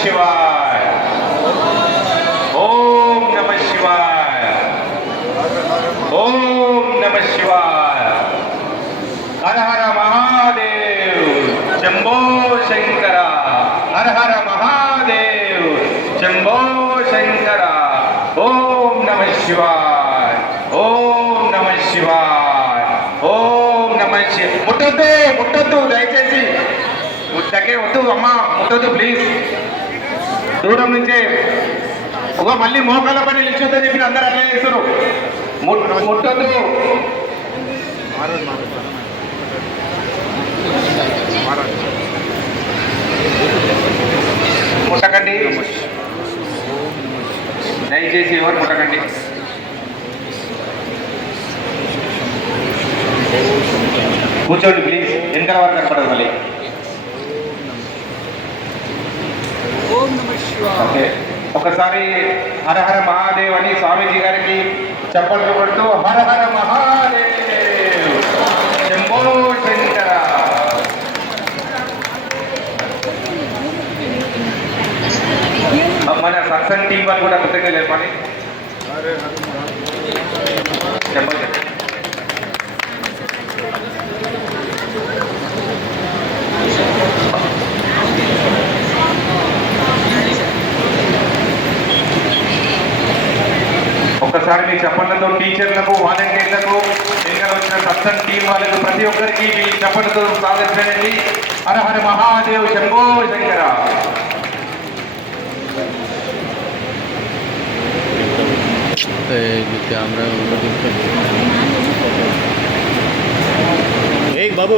శివాయ ఓం నమ శివాయ ఓం నమ శివాయ హర హర మహాదేవ్ శంభో శంకర హర హర మహాదేవ్ శంభో శంకర ఓం నమ శివాయ ఓం నమ శివాయ ఓం నమ శివ ముట్టొద్దు దయచేసి ముట్టకే వద్దు అమ్మా ముట్టొద్దు ప్లీజ్ దూరం నుంచే ఒక మళ్ళీ మోకాళ్ళ పని నిల్చొద్దని చెప్పి అందరూ అట్లా చేస్తారు ముట్టొద్దు ముట్టకండి దయచేసి ఎవరు ముట్టకండి కూర్చోండి ప్లీజ్ వెనకాల వారు కనపడదు మళ్ళీ ఓకే ఒకసారి హర హర మహాదేవ్ అని స్వామీజీ గారికి చప్పట్లు కొడుతూ హర హర మహాదేవ్ శంభో శంకర మన సత్సంగ్ టీం వాళ్ళు కూడా కృతజ్ఞతలు చెప్పండి చెప్పండి ఒక్కసారి మీ చప్పట్లతో టీచర్లకు వాలంటీర్లకు ఇంకా వచ్చిన సత్సంగ్ టీం వాళ్ళకు ప్రతి ఒక్కరికి మీ చప్పట్లతో సాధించండి హర హర మహాదేవ్ శంభో శంకర कैमरा बाबू